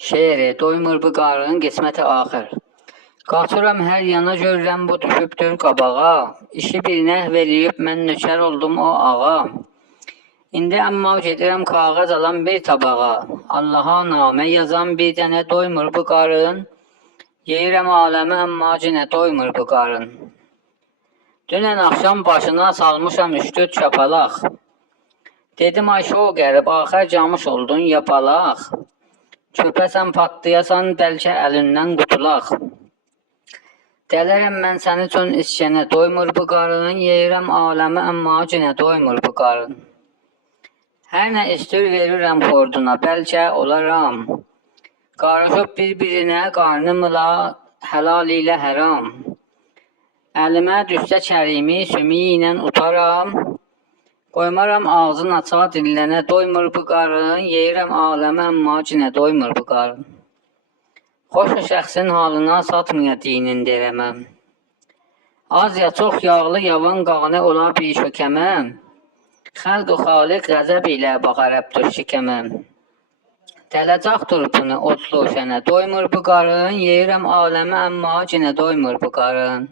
Şeiri, doymur bu qarın, qisməti axır. Qaçıram hər yana, görürəm bu düşübdür qabağa. İşi bir nəhv eləyib, mən nökər oldum o ağa. İndi əmma gedirəm kağız alan bir tabağa. Allaha namə yazan bir dənə doymur bu qarın. Yeyirəm aləmi, əmma yenə doymur bu qarın. Dünən axşam başına salmışam 3-4 çapalaq. Dedim ay şoq qərib, axır camış oldun yapalaq. Köpəsən patlayasan, bəlkə əlindən qutulaq. Dələrəm mən səni üçün iskənə, doymur bu qarın. Yeyirəm aləmi, əmma yenə doymur bu qarın. Hər nə istir verirəm xorduna, bəlkə olaram. Qarışıb bir-birinə, qarnımla, həlal ilə həram. Əlimə düşsə kərimi, sümüyü ilə utaram. Qoymaram ağzın aça dillənə, doymur bu qarın. Yeyirəm aləmi, əmma yenə doymur bu qarın. Xoşu şəxsin halına satmaya dinin derəməm. Az ya çox yağlı yavan qanı ola bir şökəməm. Xəlq-ı xaliq qəzəb ilə baxarəbdir şikəməm. Dələcaq turpunu otlu şənə, doymur bu qarın. Yeyirəm aləmi, əmma yenə doymur bu qarın.